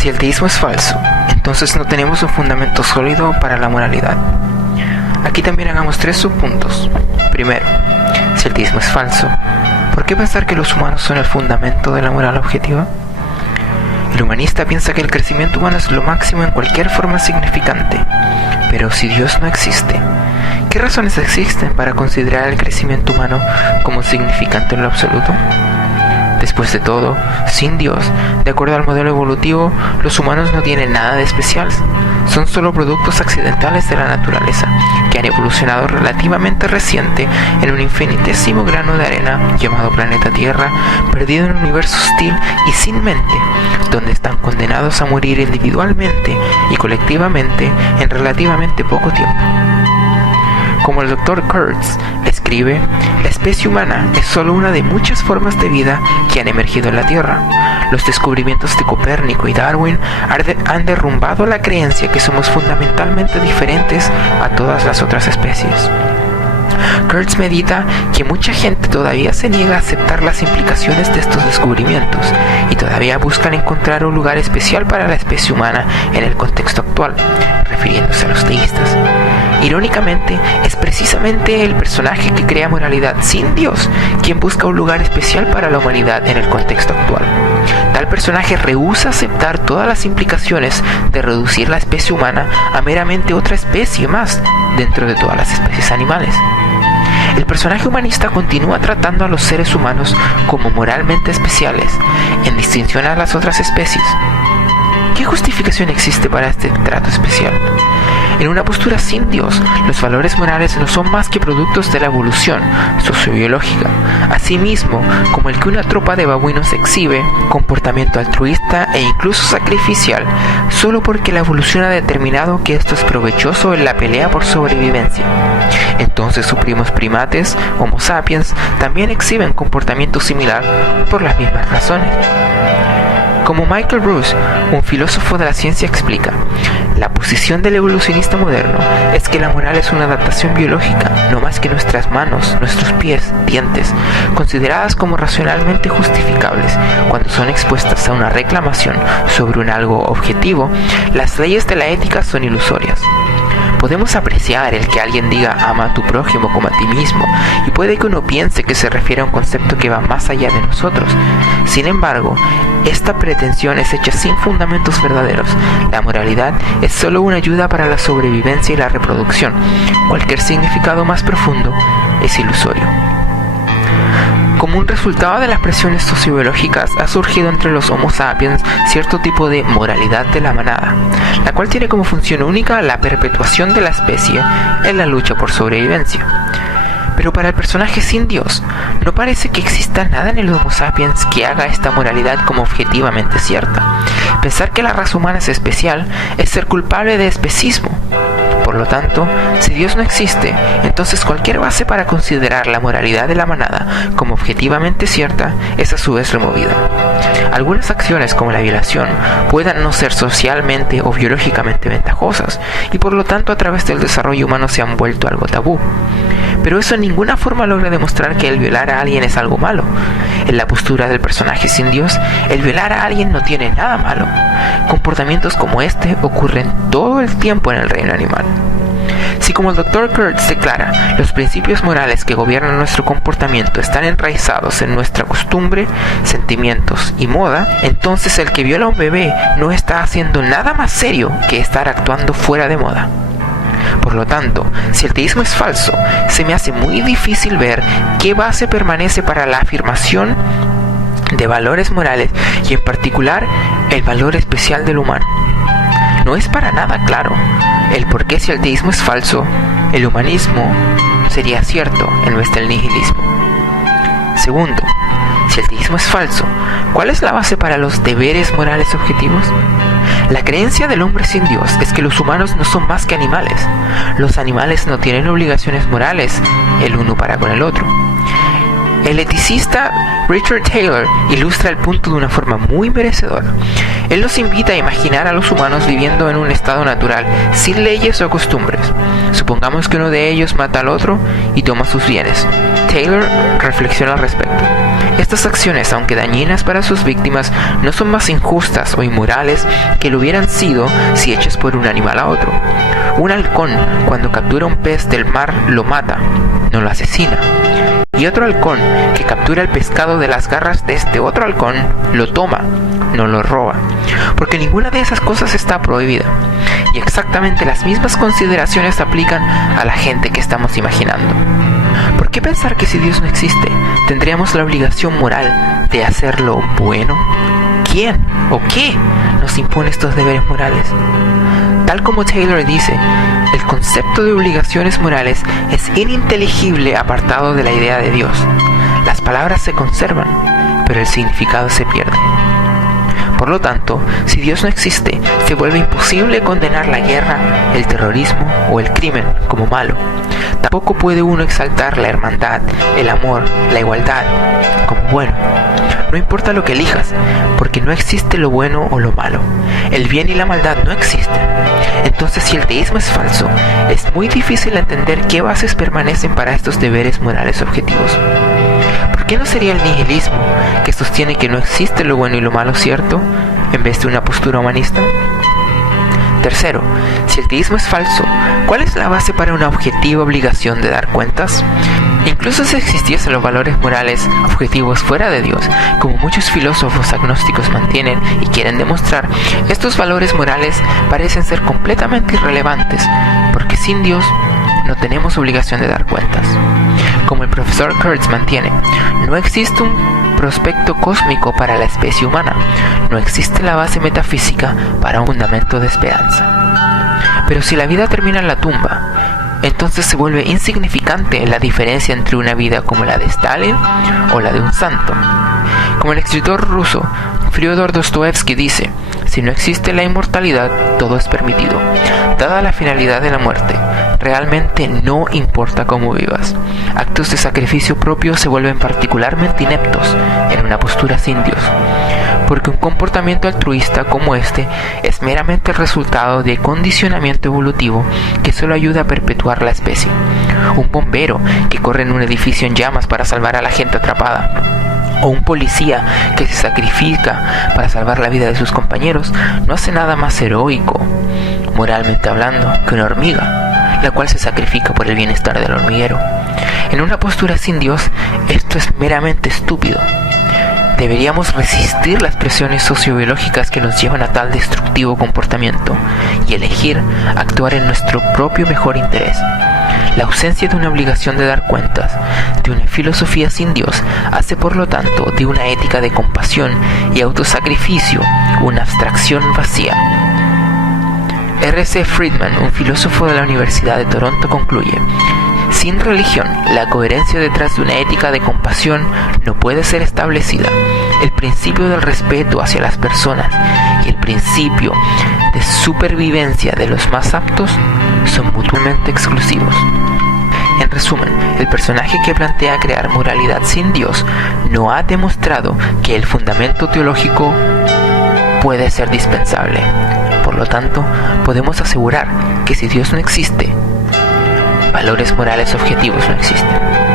Si el teísmo es falso, entonces no tenemos un fundamento sólido para la moralidad. Aquí también hagamos 3 subpuntos. Primero, si el teísmo es falso, ¿por qué pensar que los humanos son el fundamento de la moral objetiva? El humanista piensa que el crecimiento humano es lo máximo en cualquier forma significante. Pero si Dios no existe, ¿qué razones existen para considerar el crecimiento humano como significante en lo absoluto? Después de todo, sin Dios, de acuerdo al modelo evolutivo, los humanos no tienen nada de especial. Son solo productos accidentales de la naturaleza, que han evolucionado relativamente reciente en un infinitésimo grano de arena llamado planeta Tierra, perdido en un universo hostil y sin mente, donde están condenados a morir individualmente y colectivamente en relativamente poco tiempo. Como el Dr. Kurtz escribe, la especie humana es solo una de muchas formas de vida que han emergido en la Tierra. Los descubrimientos de Copérnico y Darwin han derrumbado la creencia que somos fundamentalmente diferentes a todas las otras especies. Kurtz medita que mucha gente todavía se niega a aceptar las implicaciones de estos descubrimientos y todavía buscan encontrar un lugar especial para la especie humana en el contexto actual, refiriéndose a los teístas. Irónicamente, es precisamente el personaje que crea moralidad sin Dios quien busca un lugar especial para la humanidad en el contexto actual. Tal personaje rehúsa aceptar todas las implicaciones de reducir la especie humana a meramente otra especie más dentro de todas las especies animales. El personaje humanista continúa tratando a los seres humanos como moralmente especiales, en distinción a las otras especies. ¿Qué justificación existe para este trato especial? En una postura sin Dios, los valores morales no son más que productos de la evolución sociobiológica, asimismo como el que una tropa de babuinos exhibe comportamiento altruista e incluso sacrificial solo porque la evolución ha determinado que esto es provechoso en la pelea por sobrevivencia. Entonces sus primos primates, Homo sapiens, también exhiben comportamiento similar por las mismas razones. Como Michael Ruse, un filósofo de la ciencia, explica, la posición del evolucionista moderno es que la moral es una adaptación biológica, no más que nuestras manos, nuestros pies, dientes, consideradas como racionalmente justificables. Cuando son expuestas a una reclamación sobre un algo objetivo, las leyes de la ética son ilusorias. Podemos apreciar el que alguien diga ama a tu prójimo como a ti mismo, y puede que uno piense que se refiere a un concepto que va más allá de nosotros. Sin embargo, esta pretensión es hecha sin fundamentos verdaderos. La moralidad es solo una ayuda para la sobrevivencia y la reproducción. Cualquier significado más profundo es ilusorio. Como un resultado de las presiones sociobiológicas, ha surgido entre los Homo sapiens cierto tipo de moralidad de la manada, la cual tiene como función única la perpetuación de la especie en la lucha por sobrevivencia. Pero para el personaje sin Dios, no parece que exista nada en el Homo sapiens que haga esta moralidad como objetivamente cierta. Pensar que la raza humana es especial es ser culpable de especismo. Por lo tanto, si Dios no existe, entonces cualquier base para considerar la moralidad de la manada como objetivamente cierta es a su vez removida. Algunas acciones como la violación puedan no ser socialmente o biológicamente ventajosas y por lo tanto a través del desarrollo humano se han vuelto algo tabú. Pero eso en ninguna forma logra demostrar que el violar a alguien es algo malo. En la postura del personaje sin Dios, el violar a alguien no tiene nada malo. Comportamientos como este ocurren todo el tiempo en el reino animal. Si, como el Dr. Kurtz declara, los principios morales que gobiernan nuestro comportamiento están enraizados en nuestra costumbre, sentimientos y moda, entonces el que viola a un bebé no está haciendo nada más serio que estar actuando fuera de moda. Por lo tanto, si el teísmo es falso, se me hace muy difícil ver qué base permanece para la afirmación de valores morales y en particular el valor especial del humano. No es para nada claro el por qué, si el teísmo es falso, el humanismo sería cierto en vez del nihilismo. Segundo, si el teísmo es falso, ¿cuál es la base para los deberes morales objetivos? La creencia del hombre sin Dios es que los humanos no son más que animales. Los animales no tienen obligaciones morales el uno para con el otro. El eticista Richard Taylor ilustra el punto de una forma muy merecedora. Él nos invita a imaginar a los humanos viviendo en un estado natural, sin leyes o costumbres. Supongamos que uno de ellos mata al otro y toma sus bienes. Taylor reflexiona al respecto. Estas acciones, aunque dañinas para sus víctimas, no son más injustas o inmorales que lo hubieran sido si hechas por un animal a otro. Un halcón, cuando captura un pez del mar, lo mata, no lo asesina. Y otro halcón que captura el pescado de las garras de este otro halcón, lo toma, no lo roba. Porque ninguna de esas cosas está prohibida. Y exactamente las mismas consideraciones se aplican a la gente que estamos imaginando. ¿Por qué pensar que si Dios no existe, tendríamos la obligación moral de hacer lo bueno? ¿Quién o qué nos impone estos deberes morales? Tal como Taylor dice, el concepto de obligaciones morales es ininteligible apartado de la idea de Dios. Las palabras se conservan, pero el significado se pierde. Por lo tanto, si Dios no existe, se vuelve imposible condenar la guerra, el terrorismo o el crimen como malo. Tampoco puede uno exaltar la hermandad, el amor, la igualdad como bueno. No importa lo que elijas, porque no existe lo bueno o lo malo. El bien y la maldad no existen. Entonces, si el teísmo es falso, es muy difícil entender qué bases permanecen para estos deberes morales objetivos. ¿Por qué no sería el nihilismo, que sostiene que no existe lo bueno y lo malo, cierto, en vez de una postura humanista? Tercero, si el teísmo es falso, ¿cuál es la base para una objetiva obligación de dar cuentas? Incluso si existiesen los valores morales objetivos fuera de Dios, como muchos filósofos agnósticos mantienen y quieren demostrar, estos valores morales parecen ser completamente irrelevantes, porque sin Dios no tenemos obligación de dar cuentas. Como el profesor Kurtz mantiene, no existe un prospecto cósmico para la especie humana, no existe la base metafísica para un fundamento de esperanza. Pero si la vida termina en la tumba, entonces se vuelve insignificante la diferencia entre una vida como la de Stalin o la de un santo. Como el escritor ruso Fyodor Dostoevsky dice, si no existe la inmortalidad, todo es permitido. Dada la finalidad de la muerte, realmente no importa cómo vivas. Actos de sacrificio propio se vuelven particularmente ineptos en una postura sin Dios, porque un comportamiento altruista como este es meramente el resultado de condicionamiento evolutivo que solo ayuda a perpetuar la especie. Un bombero que corre en un edificio en llamas para salvar a la gente atrapada, o un policía que se sacrifica para salvar la vida de sus compañeros, no hace nada más heroico, moralmente hablando, que una hormiga, la cual se sacrifica por el bienestar del hormiguero. En una postura sin Dios, esto es meramente estúpido. Deberíamos resistir las presiones sociobiológicas que nos llevan a tal destructivo comportamiento y elegir actuar en nuestro propio mejor interés. La ausencia de una obligación de dar cuentas, de una filosofía sin Dios, hace por lo tanto de una ética de compasión y autosacrificio una abstracción vacía. R.C. Friedman, un filósofo de la Universidad de Toronto, concluye: sin religión, la coherencia detrás de una ética de compasión no puede ser establecida. El principio del respeto hacia las personas y el principio de supervivencia de los más aptos son mutuamente exclusivos. En resumen, el personaje que plantea crear moralidad sin Dios no ha demostrado que el fundamento teológico puede ser dispensable. Por lo tanto, podemos asegurar que si Dios no existe, valores morales objetivos no existen.